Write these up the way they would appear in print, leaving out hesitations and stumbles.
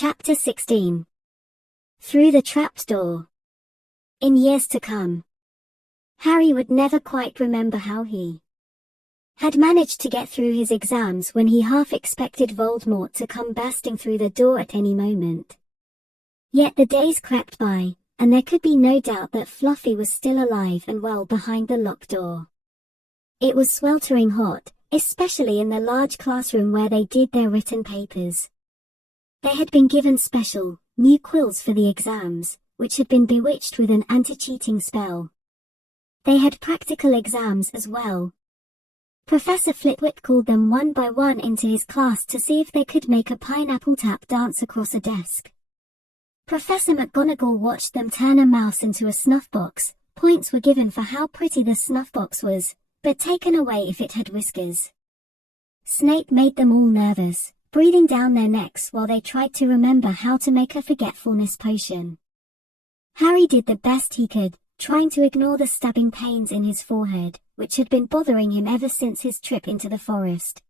Chapter 16. Through the Trapdoor. In years to come, Harry would never quite remember how he had managed to get through his exams when he half expected Voldemort to come bursting through the door at any moment. Yet the days crept by, and there could be no doubt that Fluffy was still alive and well behind the locked door. It was sweltering hot, especially in the large classroom where they did their written papers. They had been given special, new quills for the exams, which had been bewitched with an anti-cheating spell. They had practical exams as well. Professor Flitwick called them one by one into his class to see if they could make a pineapple tap dance across a desk. Professor McGonagall watched them turn a mouse into a snuff box. Points were given for how pretty the snuff box was, but taken away if it had whiskers. Snape made them all nervous, breathing down their necks while they tried to remember how to make a forgetfulness potion. Harry did the best he could, trying to ignore the stabbing pains in his forehead, which had been bothering him ever since his trip into the forest.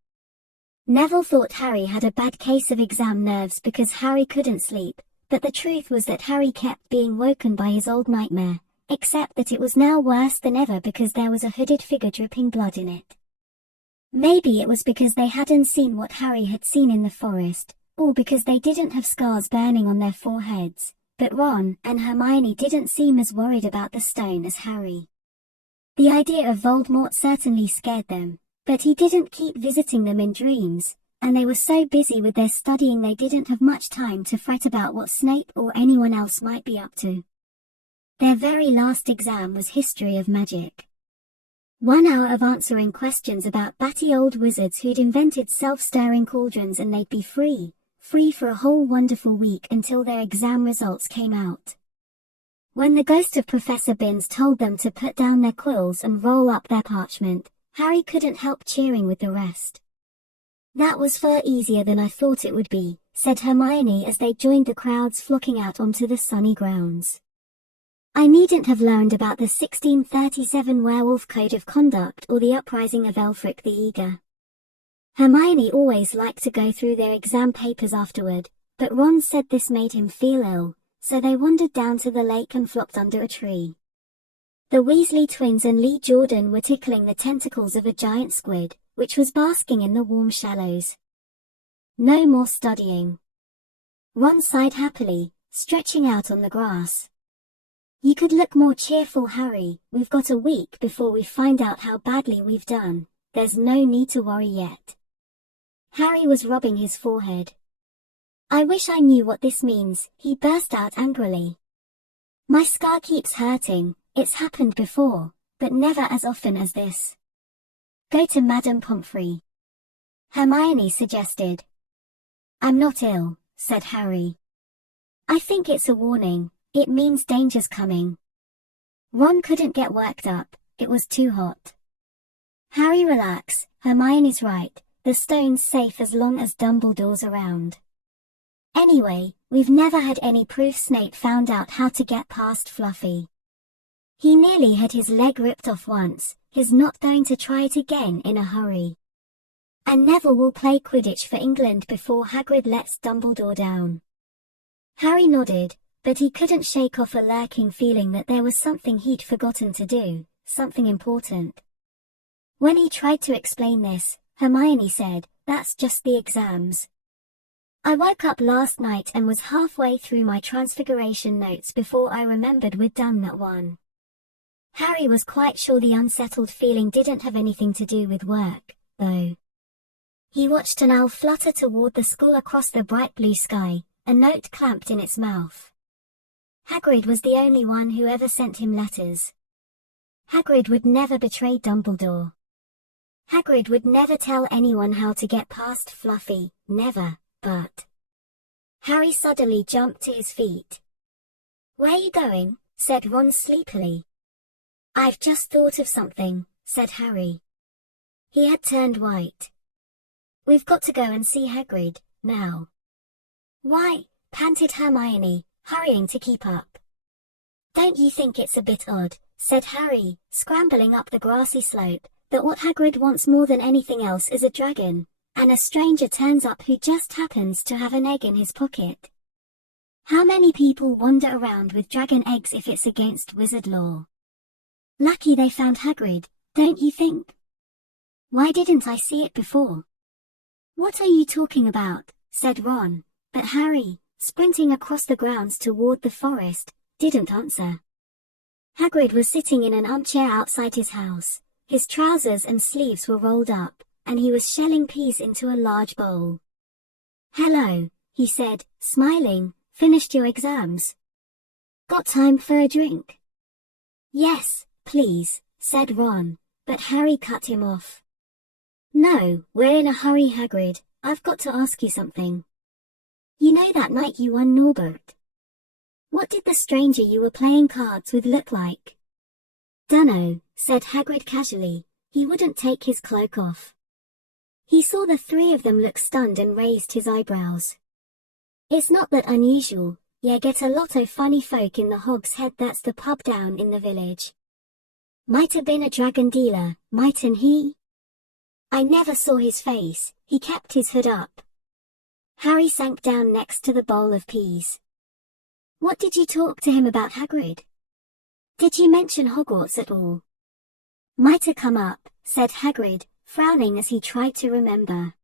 Neville thought Harry had a bad case of exam nerves because Harry couldn't sleep, but the truth was that Harry kept being woken by his old nightmare, except that it was now worse than ever because there was a hooded figure dripping blood in it. Maybe it was because they hadn't seen what Harry had seen in the forest, or because they didn't have scars burning on their foreheads, but Ron and Hermione didn't seem as worried about the stone as Harry. The idea of Voldemort certainly scared them, but he didn't keep visiting them in dreams, and they were so busy with their studying they didn't have much time to fret about what Snape or anyone else might be up to. Their very last exam was History of Magic. 1 hour of answering questions about batty old wizards who'd invented self-stirring cauldrons, and they'd be free for a whole wonderful week until their exam results came out. When the ghost of Professor Binns told them to put down their quills and roll up their parchment, Harry couldn't help cheering with the rest. "That was far easier than I thought it would be," said Hermione as they joined the crowds flocking out onto the sunny grounds. "I needn't have learned about the 1637 Werewolf Code of Conduct or the uprising of Elfric the Eager." Hermione always liked to go through their exam papers afterward, but Ron said this made him feel ill, so they wandered down to the lake and flopped under a tree. The Weasley twins and Lee Jordan were tickling the tentacles of a giant squid, which was basking in the warm shallows. No more studying. Ron sighed happily, stretching out on the grass. "You could look more cheerful, Harry. We've got a week before we find out how badly we've done. There's no need to worry yet." Harry was rubbing his forehead. "I wish I knew what this means," he burst out angrily. "My scar keeps hurting. It's happened before, but never as often as this." "Go to Madame Pomfrey," Hermione suggested. "I'm not ill," said Harry. "I think it's a warning. It means danger's coming." Ron couldn't get worked up, it was too hot. "Harry, relax, Hermione's right, the stone's safe as long as Dumbledore's around. Anyway, we've never had any proof Snape found out how to get past Fluffy. He nearly had his leg ripped off once, he's not going to try it again in a hurry. And Neville will play Quidditch for England before Hagrid lets Dumbledore down." Harry nodded, but he couldn't shake off a lurking feeling that there was something he'd forgotten to do, something important. When he tried to explain this, Hermione said, "That's just the exams. I woke up last night and was halfway through my Transfiguration notes before I remembered we'd done that one." Harry was quite sure the unsettled feeling didn't have anything to do with work, though. He watched an owl flutter toward the school across the bright blue sky, a note clamped in its mouth. Hagrid was the only one who ever sent him letters. Hagrid would never betray Dumbledore. Hagrid would never tell anyone how to get past Fluffy, never, but... Harry suddenly jumped to his feet. "Where are you going?" said Ron sleepily. "I've just thought of something," said Harry. He had turned white. "We've got to go and see Hagrid, now." "Why?" panted Hermione, hurrying to keep up. "Don't you think it's a bit odd," said Harry, scrambling up the grassy slope, "that what Hagrid wants more than anything else is a dragon, and a stranger turns up who just happens to have an egg in his pocket?" How many people wander around with dragon eggs if it's against wizard law? Lucky they found Hagrid, don't you think? Why didn't I see it before? What are you talking about? Said Ron, but Harry, sprinting across the grounds toward the forest, didn't answer. Hagrid was sitting in an armchair outside his house. His trousers and sleeves were rolled up, and he was shelling peas into a large bowl. Hello, he said, smiling. Finished your exams? Got time for a drink? Yes, please, said Ron, but Harry cut him off. No, we're in a hurry, Hagrid. I've got to ask you something. You know that night you won Norbert? What did the stranger you were playing cards with look like? Dunno, said Hagrid casually. He wouldn't take his cloak off. He saw the three of them look stunned and raised his eyebrows. It's not that unusual, get a lot of funny folk in the Hog's Head, that's the pub down in the village. Might have been a dragon dealer, mightn't he? I never saw his face, he kept his hood up. Harry sank down next to the bowl of peas. What did you talk to him about, Hagrid? Did you mention Hogwarts at all? Might have come up, said Hagrid, frowning as he tried to remember.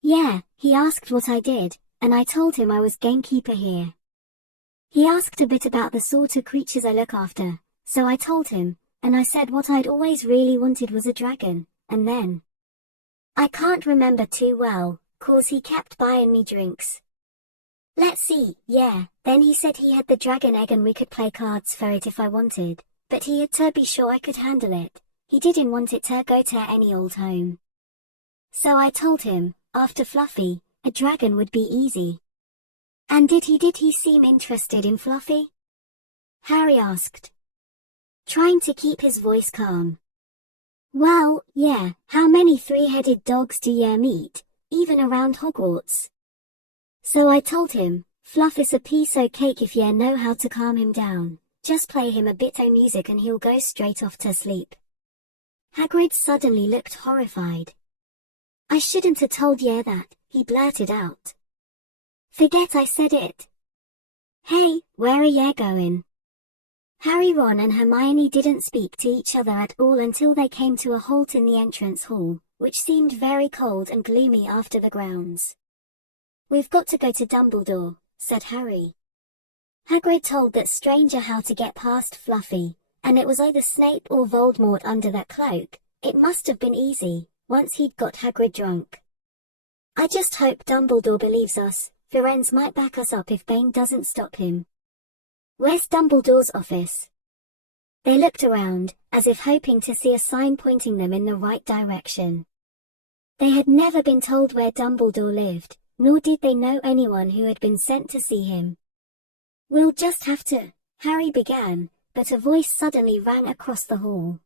Yeah, he asked what I did, and I told him I was gamekeeper here. He asked a bit about the sort of creatures I look after, so I told him, and I said what I'd always really wanted was a dragon, and then... I can't remember too well, 'cause he kept buying me drinks. Let's see, then he said he had the dragon egg and we could play cards for it if I wanted, but he had to be sure I could handle it. He didn't want it to go to any old home. So I told him, after Fluffy, a dragon would be easy. And did he seem interested in Fluffy? Harry asked, trying to keep his voice calm. Well, yeah, how many three-headed dogs do ye meet, even around Hogwarts? So I told him, Fluff is a piece o' cake if ye know how to calm him down, just play him a bit o' music and he'll go straight off to sleep. Hagrid suddenly looked horrified. I shouldn't have told ye that, he blurted out. Forget I said it. Hey, where are ye going? Harry, Ron and Hermione didn't speak to each other at all until they came to a halt in the entrance hall, which seemed very cold and gloomy after the grounds. We've got to go to Dumbledore, said Harry. Hagrid told that stranger how to get past Fluffy, and it was either Snape or Voldemort under that cloak. It must have been easy, once he'd got Hagrid drunk. I just hope Dumbledore believes us. Firenze might back us up if Bane doesn't stop him. Where's Dumbledore's office? They looked around, as if hoping to see a sign pointing them in the right direction. They had never been told where Dumbledore lived, nor did they know anyone who had been sent to see him. We'll just have to, Harry began, but a voice suddenly rang across the hall.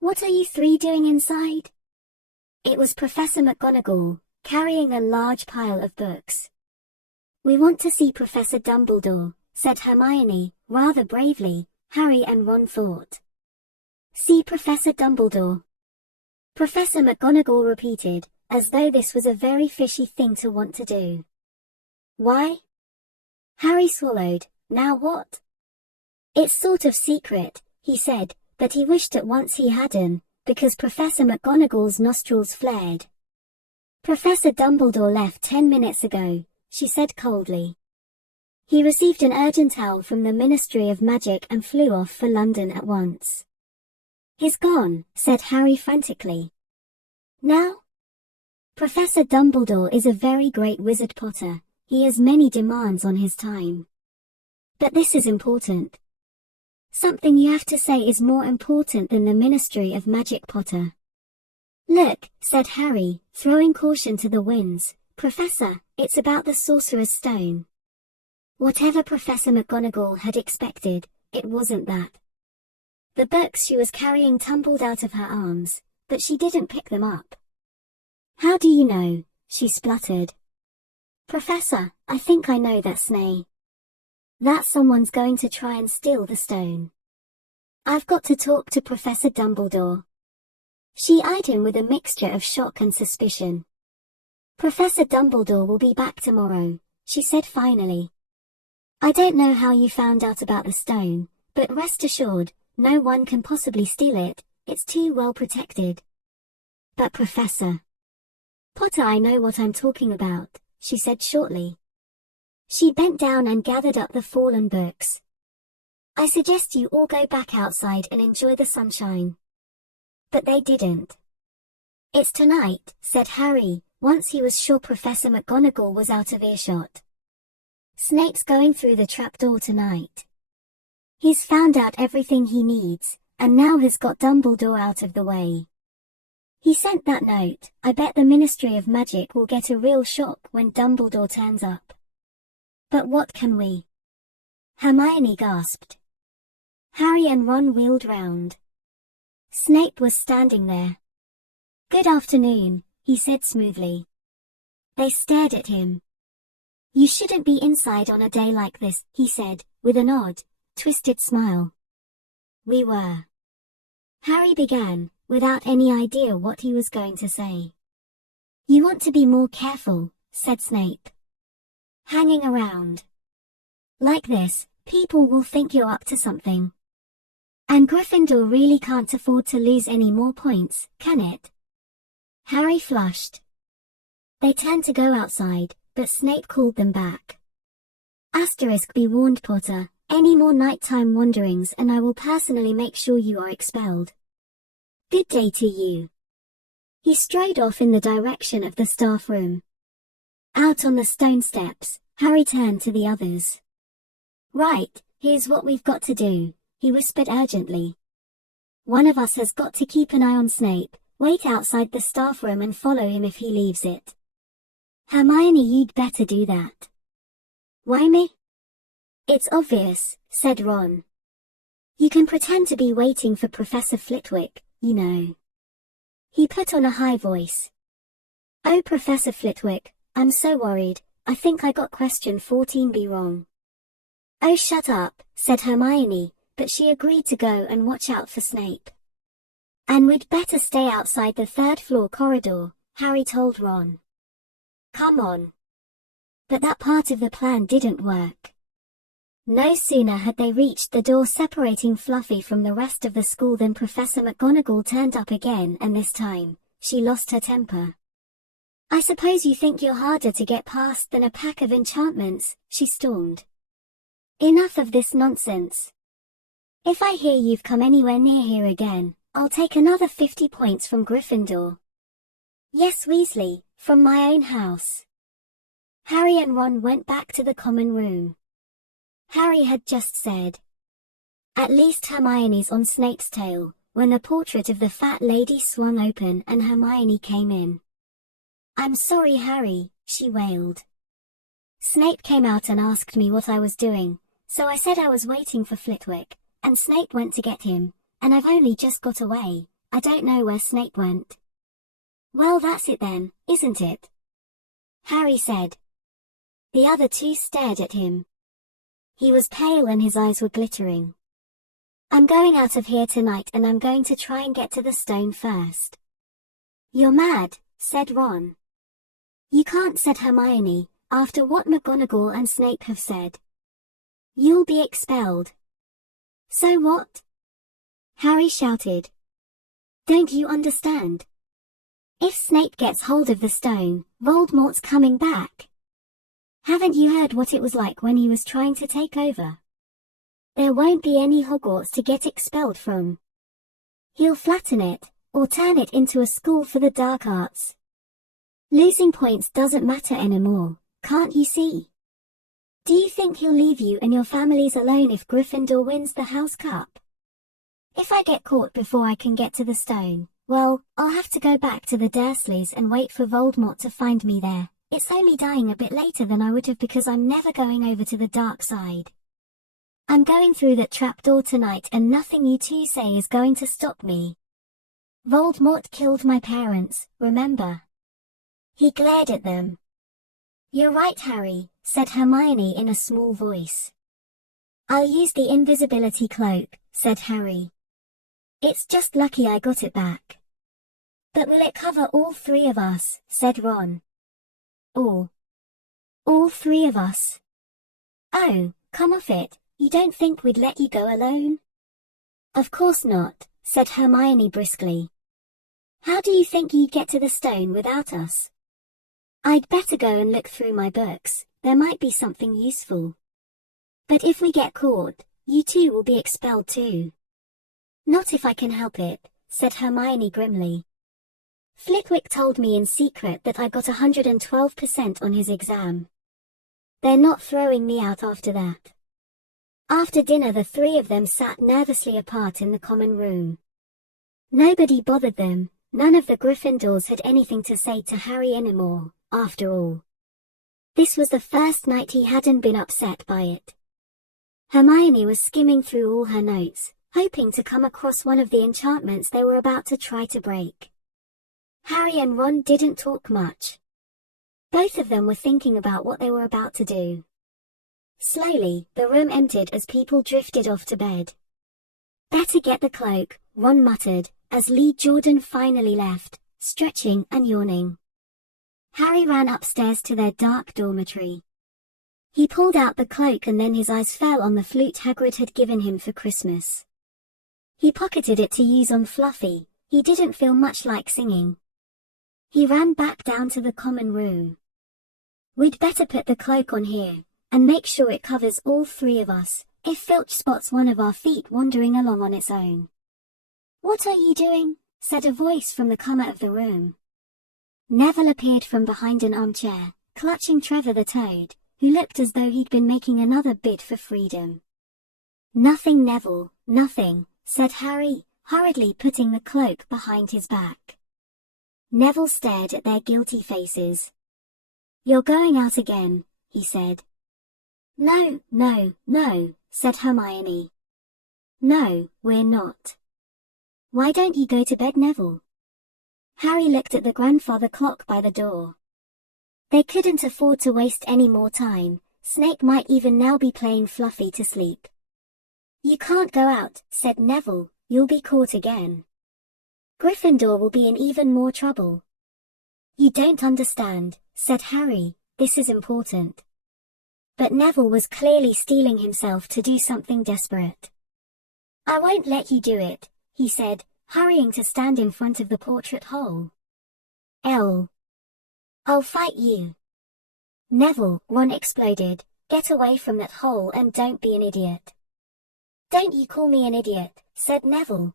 What are you three doing inside? It was Professor McGonagall, carrying a large pile of books. We want to see Professor Dumbledore, said Hermione, rather bravely. Harry and Ron thought. See Professor Dumbledore. Professor McGonagall repeated, as though this was a very fishy thing to want to do. Why? Harry swallowed. Now what? It's sort of secret, he said, but he wished at once he hadn't, because Professor McGonagall's nostrils flared. Professor Dumbledore left 10 minutes ago, she said coldly. He received an urgent owl from the Ministry of Magic and flew off for London at once. He's gone, said Harry frantically. Now? Professor Dumbledore is a very great wizard, Potter. He has many demands on his time. But this is important. Something you have to say is more important than the Ministry of Magic, Potter. Look, said Harry, throwing caution to the winds. Professor, it's about the Sorcerer's Stone. Whatever Professor McGonagall had expected, it wasn't that. The books she was carrying tumbled out of her arms, but she didn't pick them up. How do you know? She spluttered. Professor, I think I know that Snay. That someone's going to try and steal the stone. I've got to talk to Professor Dumbledore. She eyed him with a mixture of shock and suspicion. Professor Dumbledore will be back tomorrow, she said finally. I don't know how you found out about the stone, but rest assured, no one can possibly steal it, it's too well protected. But Professor Potter, I know what I'm talking about, she said shortly. She bent down and gathered up the fallen books. I suggest you all go back outside and enjoy the sunshine. But they didn't. It's tonight, said Harry, once he was sure Professor McGonagall was out of earshot. Snape's going through the trapdoor tonight. He's found out everything he needs, and now has got Dumbledore out of the way. He sent that note. I bet the Ministry of Magic will get a real shock when Dumbledore turns up. But what can we? Hermione gasped. Harry and Ron wheeled round. Snape was standing there. Good afternoon, he said smoothly. They stared at him. You shouldn't be inside on a day like this, he said, with an odd, twisted smile. We were. Harry began, without any idea what he was going to say. You want to be more careful, said Snape. Hanging around like this, people will think you're up to something. And Gryffindor really can't afford to lose any more points, can it? Harry flushed. They turned to go outside, but Snape called them back. Be warned, Potter, any more nighttime wanderings and I will personally make sure you are expelled. Good day to you. He strode off in the direction of the staff room. Out on the stone steps, Harry turned to the others. Right, here's what we've got to do, he whispered urgently. One of us has got to keep an eye on Snape, wait outside the staff room and follow him if he leaves it. Hermione, you'd better do that. Why me? It's obvious, said Ron. You can pretend to be waiting for Professor Flitwick, you know. He put on a high voice. Oh, Professor Flitwick, I'm so worried, I think I got question 14B wrong. Oh, shut up, said Hermione, but she agreed to go and watch out for Snape. And we'd better stay outside the third-floor corridor, Harry told Ron. Come on. But that part of the plan didn't work. No sooner had they reached the door separating Fluffy from the rest of the school than Professor McGonagall turned up again, and this time, she lost her temper. I suppose you think you're harder to get past than a pack of enchantments, she stormed. Enough of this nonsense. If I hear you've come anywhere near here again, I'll take another 50 points from Gryffindor. Yes, Weasley, from my own house. Harry and Ron went back to the common room. Harry had just said, at least Hermione's on Snape's tail, when the portrait of the fat lady swung open and Hermione came in. I'm sorry, Harry, she wailed. Snape came out and asked me what I was doing, so I said I was waiting for Flitwick, and Snape went to get him, and I've only just got away. I don't know where Snape went. Well, that's it then, isn't it? Harry said. The other two stared at him. He was pale and his eyes were glittering. I'm going out of here tonight and I'm going to try and get to the stone first. You're mad, said Ron. You can't, said Hermione, after what McGonagall and Snape have said. You'll be expelled. So what? Harry shouted. Don't you understand? If Snape gets hold of the stone, Voldemort's coming back. Haven't you heard what it was like when he was trying to take over? There won't be any Hogwarts to get expelled from. He'll flatten it, or turn it into a school for the dark arts. Losing points doesn't matter anymore, can't you see? Do you think he'll leave you and your families alone if Gryffindor wins the House Cup? If I get caught before I can get to the stone, well, I'll have to go back to the Dursleys and wait for Voldemort to find me there. It's only dying a bit later than I would have because I'm never going over to the dark side. I'm going through that trapdoor tonight and nothing you two say is going to stop me. Voldemort killed my parents, remember? He glared at them. You're right, Harry, said Hermione in a small voice. I'll use the invisibility cloak, said Harry. It's just lucky I got it back. But will it cover all three of us, said Ron. All three of us. Oh, come off it, you don't think we'd let you go alone? Of course not, said Hermione briskly. How do you think you'd get to the stone without us? I'd better go and look through my books, there might be something useful. But if we get caught, you two will be expelled too. Not if I can help it, said Hermione grimly. Flitwick told me in secret that I got 112% on his exam. They're not throwing me out after that. After dinner the three of them sat nervously apart in the common room. Nobody bothered them, none of the Gryffindors had anything to say to Harry anymore, after all. This was the first night he hadn't been upset by it. Hermione was skimming through all her notes, hoping to come across one of the enchantments they were about to try to break. Harry and Ron didn't talk much. Both of them were thinking about what they were about to do. Slowly, the room emptied as people drifted off to bed. Better get the cloak, Ron muttered, as Lee Jordan finally left, stretching and yawning. Harry ran upstairs to their dark dormitory. He pulled out the cloak and then his eyes fell on the flute Hagrid had given him for Christmas. He pocketed it to use on Fluffy, he didn't feel much like singing. He ran back down to the common room. We'd better put the cloak on here, and make sure it covers all three of us, if Filch spots one of our feet wandering along on its own. What are you doing? Said a voice from the corner of the room. Neville appeared from behind an armchair, clutching Trevor the Toad, who looked as though he'd been making another bid for freedom. Nothing, Neville, nothing, said Harry, hurriedly putting the cloak behind his back. Neville stared at their guilty faces. You're going out again, he said. No, no, no, said Hermione. No, we're not. Why don't you go to bed, Neville? Harry looked at the grandfather clock by the door. They couldn't afford to waste any more time, Snape might even now be playing Fluffy to sleep. You can't go out, said Neville, you'll be caught again. Gryffindor will be in even more trouble. You don't understand, said Harry, this is important. But Neville was clearly steeling himself to do something desperate. I won't let you do it, he said, hurrying to stand in front of the portrait hole. I'll fight you. Neville, Ron exploded, get away from that hole and don't be an idiot. Don't you call me an idiot, said Neville.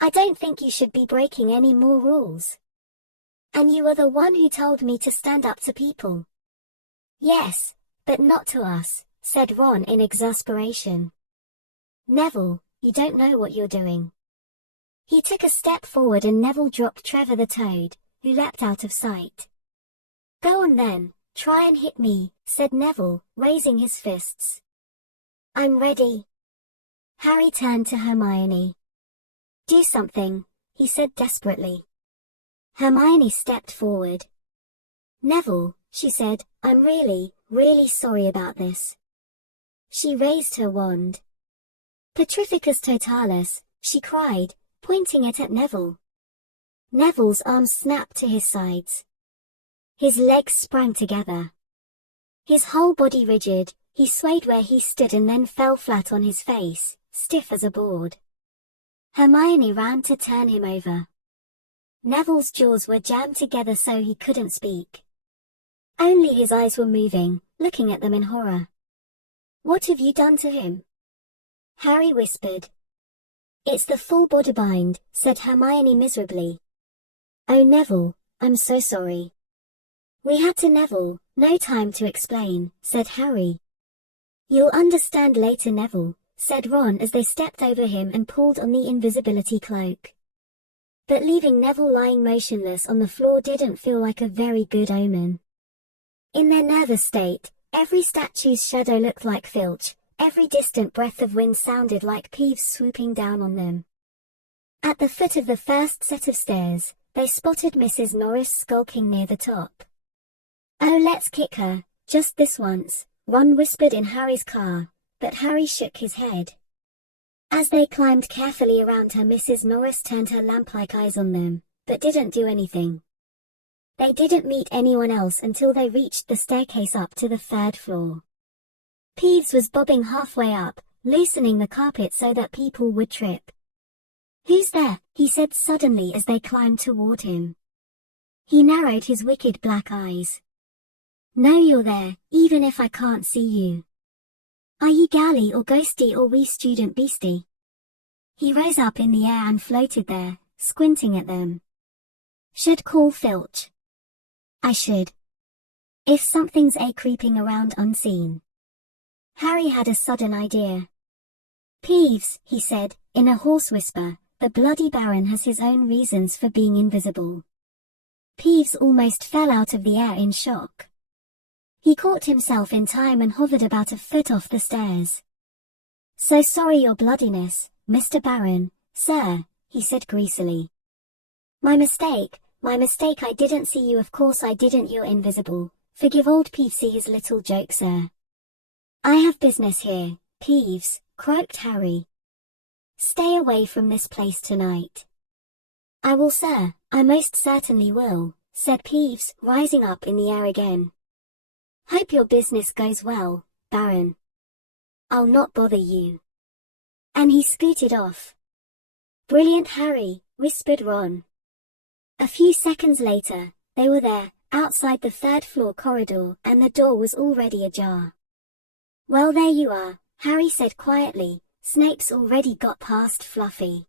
I don't think you should be breaking any more rules. And you are the one who told me to stand up to people. Yes, but not to us, said Ron in exasperation. Neville, you don't know what you're doing. He took a step forward and Neville dropped Trevor the Toad, who leapt out of sight. Go on then, try and hit me, said Neville, raising his fists. I'm ready. Harry turned to Hermione. Do something, he said desperately. Hermione stepped forward. Neville, she said, I'm really, really sorry about this. She raised her wand. Petrificus totalis, she cried, pointing it at Neville. Neville's arms snapped to his sides. His legs sprang together. His whole body rigid, he swayed where he stood and then fell flat on his face, stiff as a board. Hermione ran to turn him over. Neville's jaws were jammed together so he couldn't speak. Only his eyes were moving, looking at them in horror. What have you done to him? Harry whispered. It's the full body bind, said Hermione miserably. Oh Neville, I'm so sorry. We had to Neville, no time to explain, said Harry. You'll understand later Neville, said Ron as they stepped over him and pulled on the invisibility cloak. But leaving Neville lying motionless on the floor didn't feel like a very good omen. In their nervous state, every statue's shadow looked like Filch, every distant breath of wind sounded like Peeves swooping down on them. At the foot of the first set of stairs, they spotted Mrs. Norris skulking near the top. Oh, let's kick her, just this once, Ron whispered in Harry's car, but Harry shook his head. As they climbed carefully around her, Mrs. Norris turned her lamp-like eyes on them, but didn't do anything. They didn't meet anyone else until they reached the staircase up to the third floor. Peeves was bobbing halfway up, loosening the carpet so that people would trip. "Who's there?" he said suddenly as they climbed toward him. He narrowed his wicked black eyes. "Know you're there, even if I can't see you. Are you galley or ghosty or wee student beastie?" He rose up in the air and floated there, squinting at them. "Should call Filch. I should. If something's creeping around unseen." Harry had a sudden idea. "Peeves," he said, in a hoarse whisper, "the bloody Baron has his own reasons for being invisible." Peeves almost fell out of the air in shock. He caught himself in time and hovered about a foot off the stairs. "So sorry, your bloodiness, Mr. Baron, sir," he said greasily. My mistake, I didn't see you, of course I didn't, you're invisible. Forgive old Peevesy his little joke, sir." "I have business here, Peeves," croaked Harry. "Stay away from this place tonight." "I will, sir, I most certainly will," said Peeves, rising up in the air again. "Hope your business goes well, Baron. I'll not bother you." And he scooted off. "Brilliant, Harry," whispered Ron. A few seconds later, they were there, outside the third-floor corridor, and the door was already ajar. "Well, there you are," Harry said quietly. "Snape's already got past Fluffy."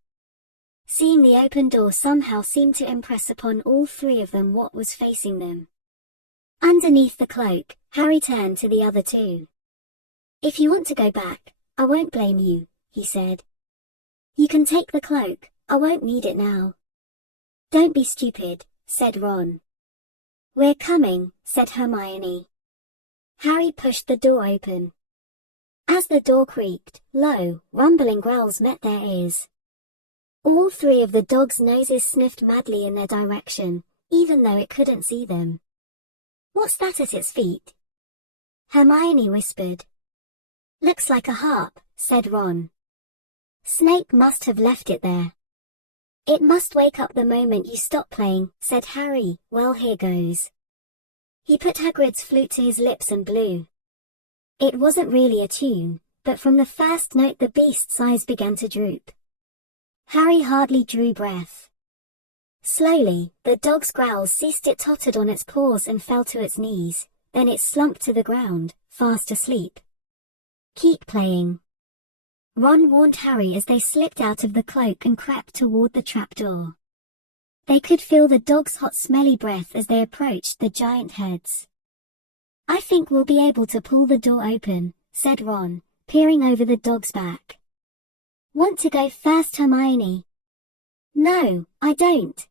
Seeing the open door somehow seemed to impress upon all three of them what was facing them. Underneath the cloak, Harry turned to the other two. "If you want to go back, I won't blame you," he said. "You can take the cloak, I won't need it now." "Don't be stupid," said Ron. "We're coming," said Hermione. Harry pushed the door open. As the door creaked, low, rumbling growls met their ears. All three of the dogs' noses sniffed madly in their direction, even though it couldn't see them. "What's that at its feet?" Hermione whispered. "Looks like a harp," said Ron. "Snape must have left it there." "It must wake up the moment you stop playing," said Harry. "Well, here goes." He put Hagrid's flute to his lips and blew. It wasn't really a tune, but from the first note the beast's eyes began to droop. Harry hardly drew breath. Slowly, the dog's growls ceased. It tottered on its paws and fell to its knees, then it slumped to the ground, fast asleep. "Keep playing," Ron warned Harry as they slipped out of the cloak and crept toward the trapdoor. They could feel the dog's hot smelly breath as they approached the giant heads. "I think we'll be able to pull the door open," said Ron, peering over the dog's back. "Want to go first, Hermione?" "No, I don't."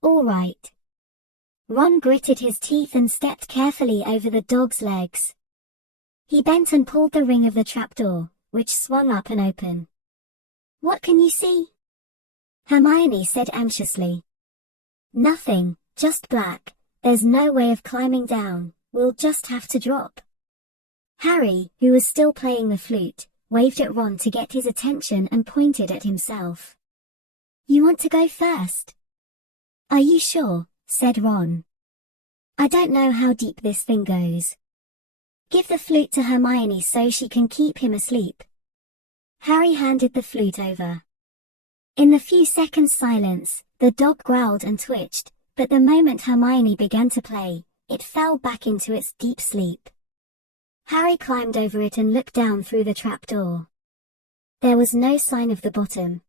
"All right." Ron gritted his teeth and stepped carefully over the dog's legs. He bent and pulled the ring of the trapdoor, which swung up and open. "What can you see?" Hermione said anxiously. "Nothing, just black. There's no way of climbing down, we'll just have to drop." Harry, who was still playing the flute, waved at Ron to get his attention and pointed at himself. "You want to go first?" "Are you sure?" said Ron. "I don't know how deep this thing goes." "Give the flute to Hermione so she can keep him asleep." Harry handed the flute over. In the few seconds' silence, the dog growled and twitched, but the moment Hermione began to play, it fell back into its deep sleep. Harry climbed over it and looked down through the trapdoor. There was no sign of the bottom.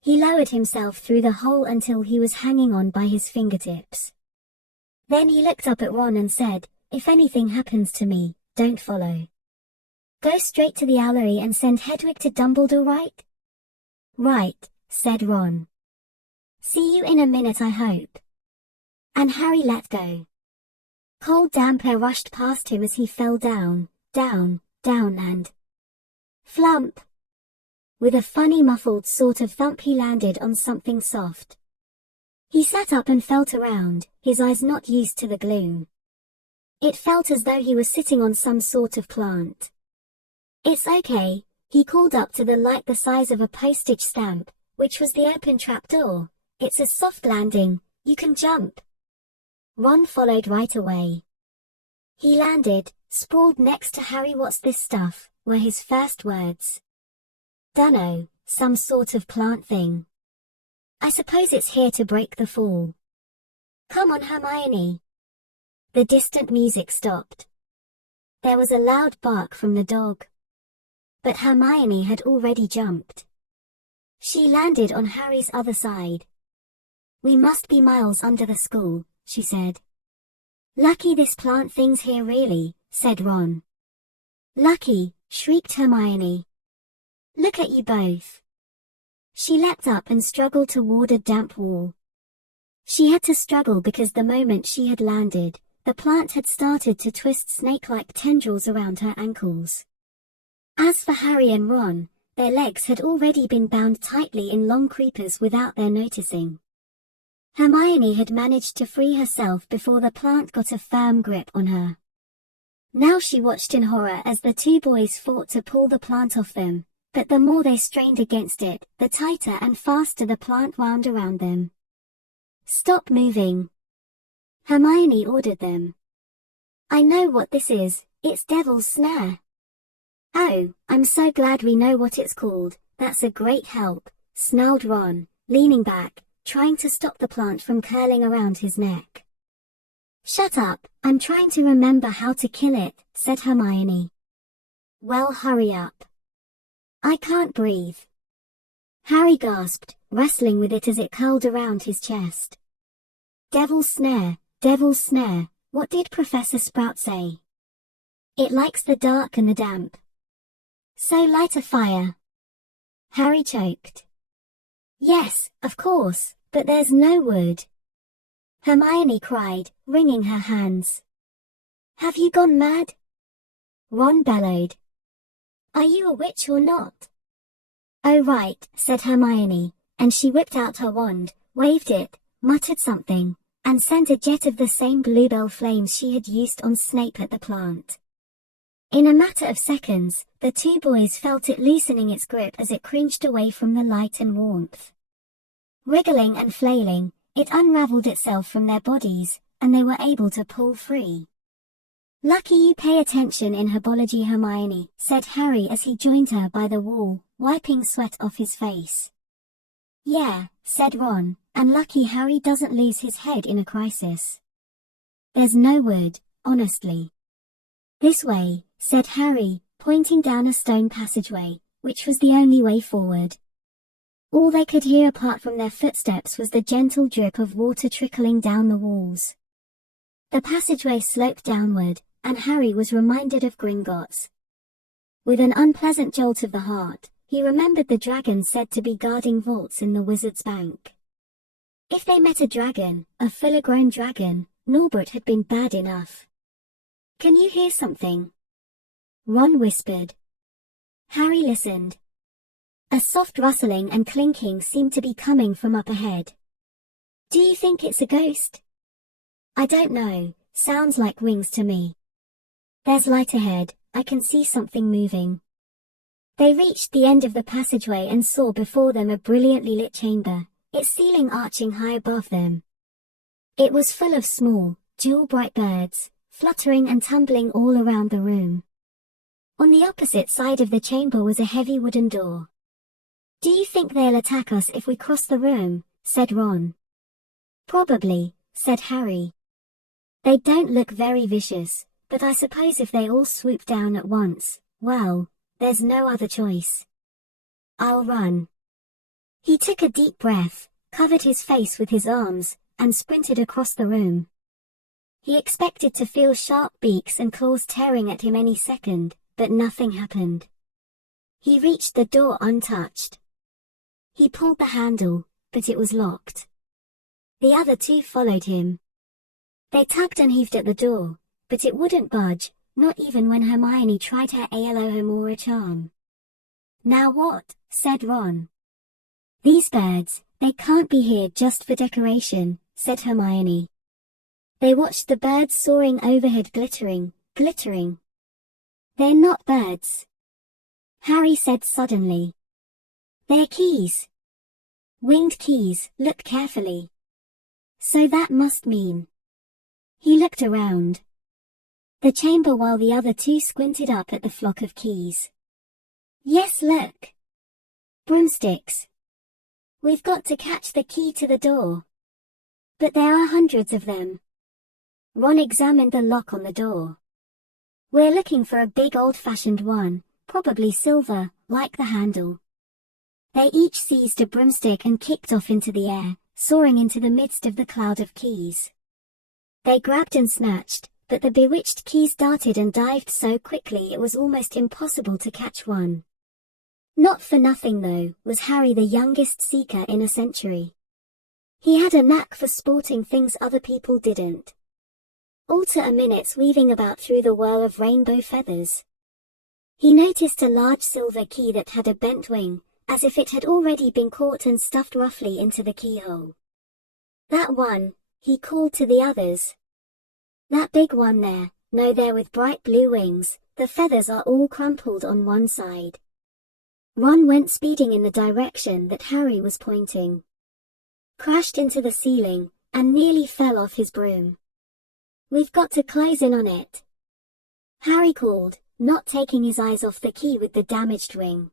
He lowered himself through the hole until he was hanging on by his fingertips. Then he looked up at Ron and said, "If anything happens to me, don't follow. Go straight to the owlery and send Hedwig to Dumbledore, right?" "Right," said Ron. "See you in a minute, I hope." And Harry let go. Cold damp air rushed past him as he fell down, down, down and flump. With a funny muffled sort of thump he landed on something soft. He sat up and felt around, his eyes not used to the gloom. It felt as though he was sitting on some sort of plant. "It's okay," he called up to the light the size of a postage stamp, which was the open trapdoor. "It's a soft landing, you can jump." Ron followed right away. He landed, Sprawled next to Harry. "What's this stuff?" were his first words. "Dunno, some sort of plant thing. I suppose it's here to break the fall." "Come on, Hermione." The distant music stopped. There was a loud bark from the dog. But Hermione had already jumped. She landed on Harry's other side. "We must be miles under the school," she said. "Lucky this plant thing's here really," said Ron. "Lucky," shrieked Hermione. "Look at you both." She leapt up and struggled toward a damp wall. She had to struggle because the moment she had landed, the plant had started to twist snake-like tendrils around her ankles. As for Harry and Ron, their legs had already been bound tightly in long creepers without their noticing. Hermione had managed to free herself before the plant got a firm grip on her. Now she watched in horror as the two boys fought to pull the plant off them, but the more they strained against it, the tighter and faster the plant wound around them. "Stop moving," Hermione ordered them. "I know what this is, it's Devil's Snare." "Oh, I'm so glad we know what it's called, that's a great help," snarled Ron, leaning back, trying to stop the plant from curling around his neck. "Shut up, I'm trying to remember how to kill it," said Hermione. "Well, hurry up." "I can't breathe." Harry gasped, wrestling with it as it curled around his chest. Devil's Snare, Devil's Snare, what did Professor Sprout say?" "It likes the dark and the damp." "So light a fire." Harry choked. "Yes, of course, but there's no wood," Hermione cried, wringing her hands. "Have you gone mad?" Ron bellowed. "Are you a witch or not?" "Oh right," said Hermione, and she whipped out her wand, waved it, muttered something, and sent a jet of the same bluebell flames she had used on Snape at the plant. In a matter of seconds, the two boys felt it loosening its grip as it cringed away from the light and warmth. Wriggling and flailing, it unraveled itself from their bodies, and they were able to pull free. "Lucky you pay attention in herbology, Hermione," said Harry as he joined her by the wall, wiping sweat off his face. "Yeah," said Ron, "and lucky Harry doesn't lose his head in a crisis." "There's no wood, honestly." "This way," said Harry, pointing down a stone passageway, which was the only way forward. All they could hear apart from their footsteps was the gentle drip of water trickling down the walls. The passageway sloped downward, and Harry was reminded of Gringotts. With an unpleasant jolt of the heart, he remembered the dragon said to be guarding vaults in the Wizard's Bank. If they met a dragon, a full-grown dragon, Norbert had been bad enough. "Can you hear something?" Ron whispered. Harry listened. A soft rustling and clinking seemed to be coming from up ahead. "Do you think it's a ghost?" "I don't know, sounds like wings to me." "There's light ahead, I can see something moving." They reached the end of the passageway and saw before them a brilliantly lit chamber, its ceiling arching high above them. It was full of small, jewel-bright birds, fluttering and tumbling all around the room. On the opposite side of the chamber was a heavy wooden door. "Do you think they'll attack us if we cross the room?" said Ron. "Probably," said Harry. "They don't look very vicious, but I suppose if they all swoop down at once, well, there's no other choice. I'll run." He took a deep breath, covered his face with his arms, and sprinted across the room. He expected to feel sharp beaks and claws tearing at him any second, but nothing happened. He reached the door untouched. He pulled the handle, but it was locked. The other two followed him. They tugged and heaved at the door, but it wouldn't budge, not even when Hermione tried her Alohomora charm. "Now what?" said Ron. "These birds, they can't be here just for decoration," said Hermione. They watched the birds soaring overhead glittering, glittering. "They're not birds," Harry said suddenly. "They're keys. Winged keys, look carefully. So that must mean." He looked around. the chamber while the other two squinted up at the flock of keys. Yes, look. Broomsticks. We've got to catch the key to the door. But there are hundreds of them. Ron examined the lock on the door. We're looking for a big old-fashioned one, probably silver, like the handle. They each seized a broomstick and kicked off into the air, soaring into the midst of the cloud of keys. They grabbed and snatched, but the bewitched keys darted and dived so quickly it was almost impossible to catch one. Not for nothing though, was Harry the youngest seeker in a century. He had a knack for sporting things other people didn't. Alter a minute's weaving about through the whirl of rainbow feathers. He noticed a large silver key that had a bent wing, as if it had already been caught and stuffed roughly into the keyhole. That one, he called to the others. That big one there, no, there with bright blue wings, the feathers are all crumpled on one side. Ron went speeding in the direction that Harry was pointing. Crashed into the ceiling, and nearly fell off his broom. We've got to close in on it, Harry called, not taking his eyes off the key with the damaged wing.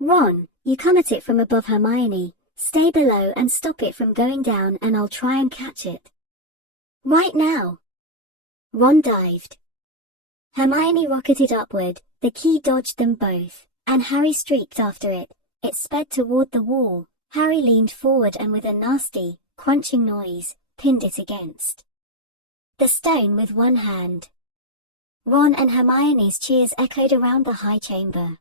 Ron, you come at it from above. Hermione, stay below and stop it from going down and I'll try and catch it. Right now. Ron dived. Hermione rocketed upward, the key dodged them both, and Harry streaked after it. It sped toward the wall. Harry leaned forward and with a nasty, crunching noise, pinned it against the stone with one hand. Ron and Hermione's cheers echoed around the high chamber.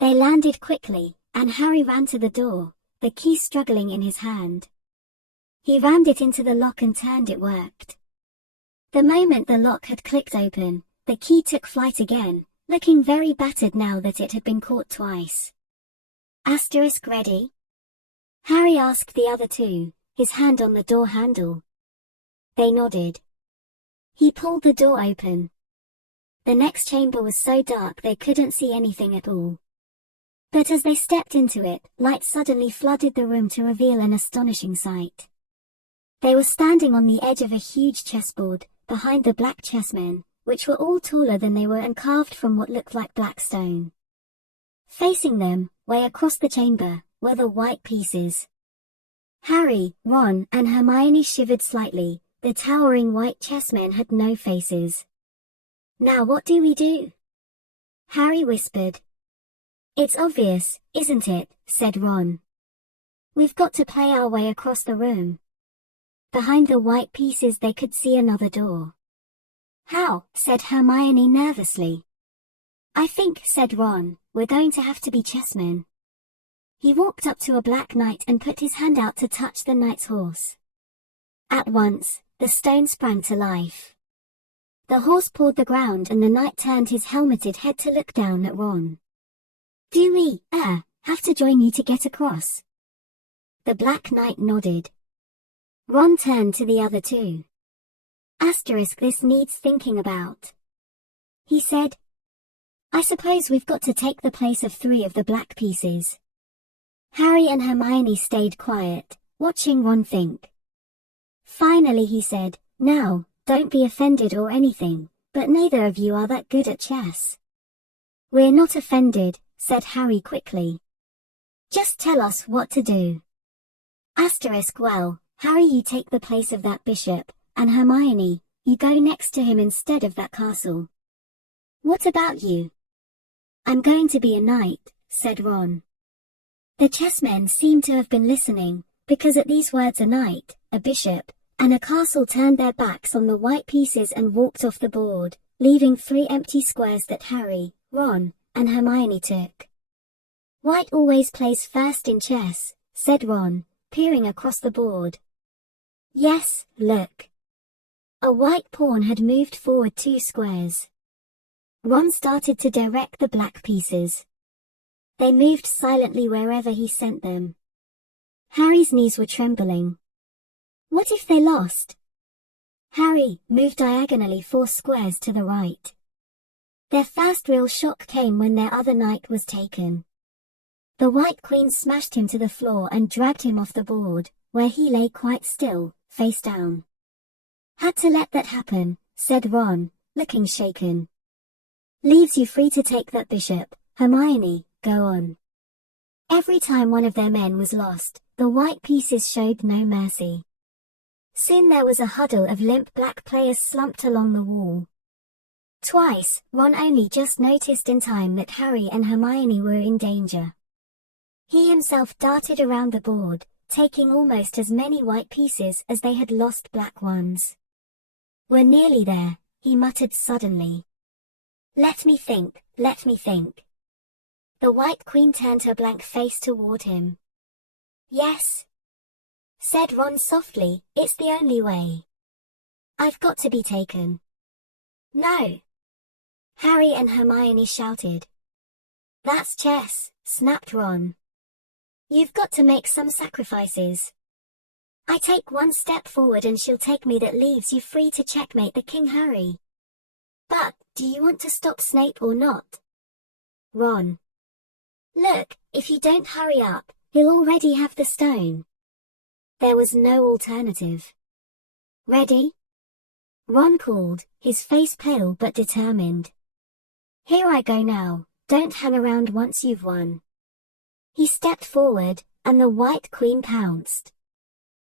They landed quickly, and Harry ran to the door, the key struggling in his hand. He rammed it into the lock and turned. It worked. The moment the lock had clicked open, the key took flight again, looking very battered now that it had been caught twice. Asterisk ready? Harry asked the other two, his hand on the door handle. They nodded. He pulled the door open. The next chamber was so dark they couldn't see anything at all. But as they stepped into it, light suddenly flooded the room to reveal an astonishing sight. They were standing on the edge of a huge chessboard, behind the black chessmen, which were all taller than they were and carved from what looked like black stone. Facing them, way across the chamber, were the white pieces. Harry, Ron, and Hermione shivered slightly. The towering white chessmen had no faces. Now what do we do? Harry whispered. It's obvious, isn't it? Said Ron. We've got to play our way across the room. Behind the white pieces they could see another door. How? Said Hermione nervously. I think, said Ron, we're going to have to be chessmen. He walked up to a black knight and put his hand out to touch the knight's horse. At once, the stone sprang to life. The horse pawed the ground and the knight turned his helmeted head to look down at Ron. Do we, have to join you to get across? The Black Knight nodded. Ron turned to the other two. Asterisk, this needs thinking about. He said. I suppose we've got to take the place of 3 of the black pieces. Harry and Hermione stayed quiet, watching Ron think. Finally he said, now, don't be offended or anything, but neither of you are that good at chess. We're not offended, said Harry quickly. Just tell us what to do. Asterisk, well, Harry, you take the place of that bishop, and Hermione, you go next to him instead of that castle. What about you? I'm going to be a knight, said Ron. The chessmen seemed to have been listening, because at these words a knight, a bishop, and a castle turned their backs on the white pieces and walked off the board, leaving 3 empty squares that Harry, Ron, and Hermione took. White always plays first in chess, said Ron, peering across the board. Yes, look. A white pawn had moved forward 2 squares. Ron started to direct the black pieces. They moved silently wherever he sent them. Harry's knees were trembling. What if they lost? Harry moved diagonally 4 squares to the right. Their first real shock came when their other knight was taken. The white queen smashed him to the floor and dragged him off the board, where he lay quite still, face down. Had to let that happen, said Ron, looking shaken. Leaves you free to take that bishop, Hermione, go on. Every time one of their men was lost, the white pieces showed no mercy. Soon there was a huddle of limp black players slumped along the wall. Twice, Ron only just noticed in time that Harry and Hermione were in danger. He himself darted around the board, taking almost as many white pieces as they had lost black ones. "We're nearly there," he muttered suddenly. Let me think. The White Queen turned her blank face toward him. "Yes," said Ron softly, "it's the only way. I've got to be taken." "No!" Harry and Hermione shouted. "That's chess," snapped Ron. "You've got to make some sacrifices. I take one step forward and she'll take me that leaves you free to checkmate the King, Harry. But, do you want to stop Snape or not?" "Ron. Look, if you don't hurry up, he'll already have the stone." There was no alternative. "Ready?" Ron called, his face pale but determined. "Here I go now, don't hang around once you've won." He stepped forward, and the White Queen pounced.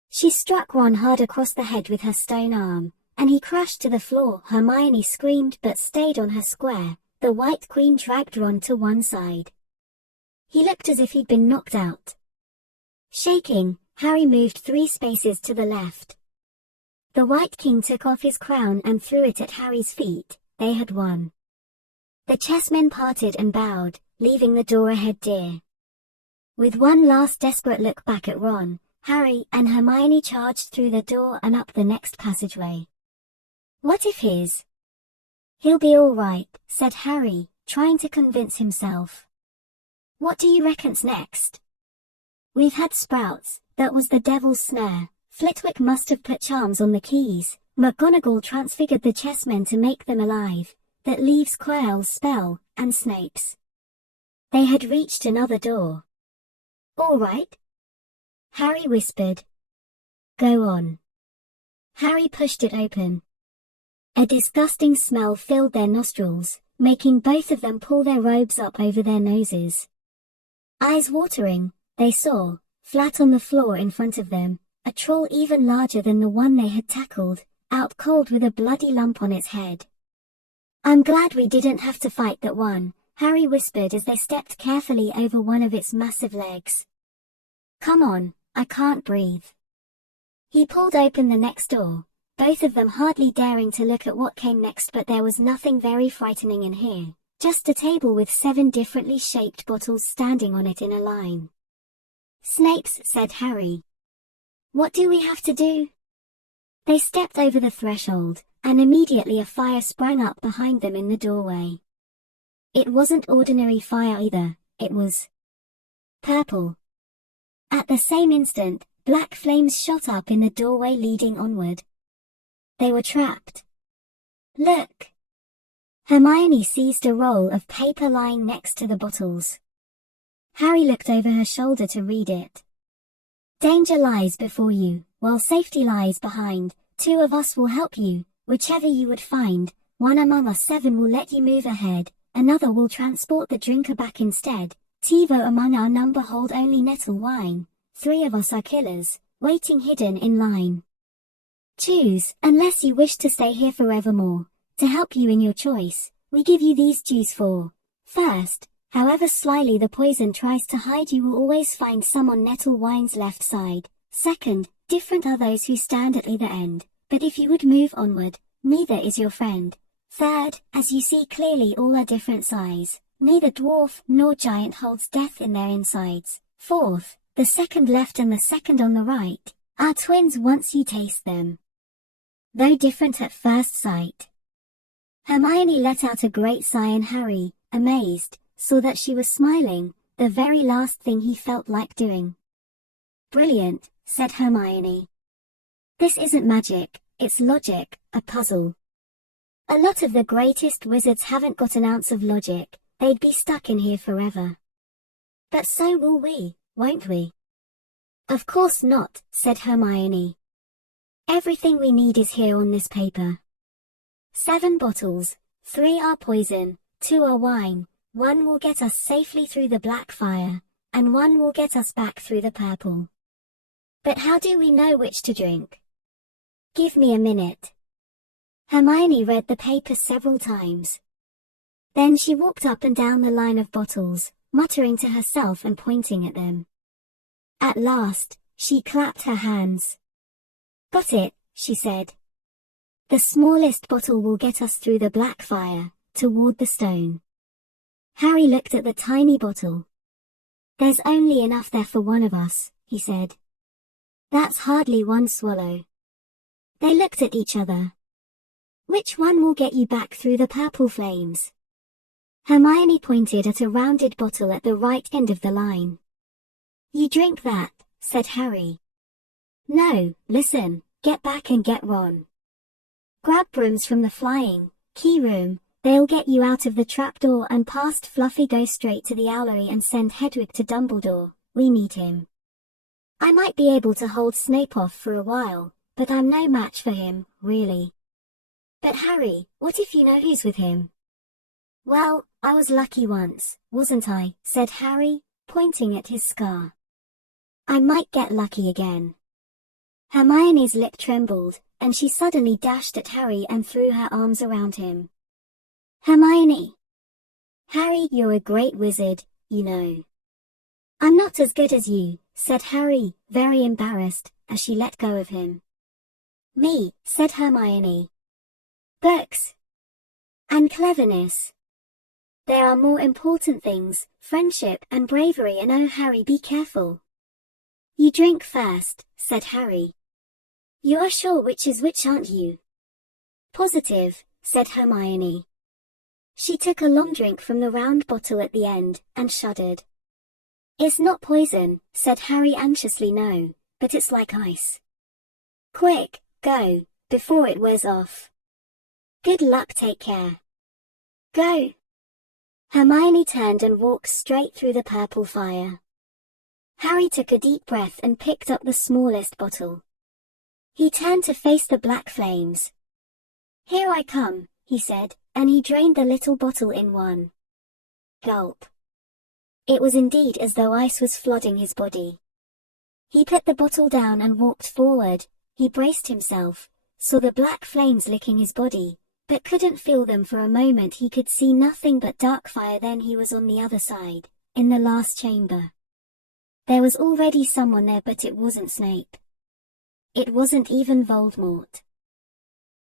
She struck Ron hard across the head with her stone arm, and he crashed to the floor. Hermione screamed but stayed on her square. The White Queen dragged Ron to one side. He looked as if he'd been knocked out. Shaking, Harry moved 3 spaces to the left. The White King took off his crown and threw it at Harry's feet. They had won. The chessmen parted and bowed, leaving the door ahead dear. With one last desperate look back at Ron, Harry and Hermione charged through the door and up the next passageway. "What if He'll be all right," said Harry, trying to convince himself. "What do you reckon's next?" "We've had sprouts, that was the devil's snare. Flitwick must have put charms on the keys. McGonagall transfigured the chessmen to make them alive. That leaves Quirrell's spell, and Snape's." They had reached another door. "All right," Harry whispered. "Go on." Harry pushed it open. A disgusting smell filled their nostrils, making both of them pull their robes up over their noses. Eyes watering, they saw, flat on the floor in front of them, a troll even larger than the one they had tackled, out cold with a bloody lump on its head. "I'm glad we didn't have to fight that one," Harry whispered as they stepped carefully over one of its massive legs. "Come on, I can't breathe." He pulled open the next door, both of them hardly daring to look at what came next, but there was nothing very frightening in here, just a table with 7 differently shaped bottles standing on it in a line. "Snape's," said Harry. "What do we have to do?" They stepped over the threshold, and immediately a fire sprang up behind them in the doorway. It wasn't ordinary fire either, it was purple. At the same instant, black flames shot up in the doorway leading onward. They were trapped. "Look!" Hermione seized a roll of paper lying next to the bottles. Harry looked over her shoulder to read it. "Danger lies before you, while safety lies behind. 2 of us will help you, whichever you would find. One among us 7 will let you move ahead, another will transport the drinker back instead. TiVo among our number hold only nettle wine. 3 of us are killers, waiting hidden in line. Choose, unless you wish to stay here forevermore. To help you in your choice, we give you these dues for. First, however slyly the poison tries to hide, you will always find some on nettle wine's left side. Second, different are those who stand at either end, but if you would move onward, neither is your friend. Third, as you see clearly, all are different size. Neither dwarf nor giant holds death in their insides. Fourth, the second left and the second on the right are twins once you taste them, though different at first sight. Hermione let out a great sigh, and Harry, amazed, saw that she was smiling, the very last thing he felt like doing. "Brilliant," said Hermione. "This isn't magic, it's logic, a puzzle. A lot of the greatest wizards haven't got an ounce of logic, they'd be stuck in here forever. But so will we, won't we?" "Of course not," said Hermione. "Everything we need is here on this paper." 7 bottles, 3 are poison, 2 are wine, 1 will get us safely through the black fire, and 1 will get us back through the purple. But how do we know which to drink? Give me a minute. Hermione read the paper several times. Then she walked up and down the line of bottles, muttering to herself and pointing at them. At last, she clapped her hands. Got it, she said. The smallest bottle will get us through the black fire, toward the stone. Harry looked at the tiny bottle. There's only enough there for one of us, he said. That's hardly 1 swallow. They looked at each other. Which one will get you back through the purple flames? Hermione pointed at a rounded bottle at the right end of the line. You drink that, said Harry. No, listen, get back and get Ron. Grab brooms from the flying key room, they'll get you out of the trapdoor and past Fluffy. Go straight to the owlery and send Hedwig to Dumbledore, we need him. I might be able to hold Snape off for a while, but I'm no match for him, really. But Harry, what if you know who's with him? Well, I was lucky once, wasn't I, said Harry, pointing at his scar. I might get lucky again. Hermione's lip trembled, and she suddenly dashed at Harry and threw her arms around him. Hermione! Harry, you're a great wizard, you know. I'm not as good as you, said Harry, very embarrassed, as she let go of him. Me, said Hermione. Books. And cleverness. There are more important things, friendship and bravery, and oh Harry, be careful. You drink first, said Harry. You are sure which is which, aren't you? Positive, said Hermione. She took a long drink from the round bottle at the end, and shuddered. It's not poison, said Harry anxiously. No, but it's like ice. Quick, go, before it wears off. Good luck, take care. Go. Hermione turned and walked straight through the purple fire. Harry took a deep breath and picked up the smallest bottle. He turned to face the black flames. Here I come, he said, and he drained the little bottle in one gulp. It was indeed as though ice was flooding his body. He put the bottle down and walked forward. He braced himself, saw the black flames licking his body, but couldn't feel them for a moment. He could see nothing but dark fire. Then he was on the other side, in the last chamber. There was already someone there, but it wasn't Snape. It wasn't even Voldemort.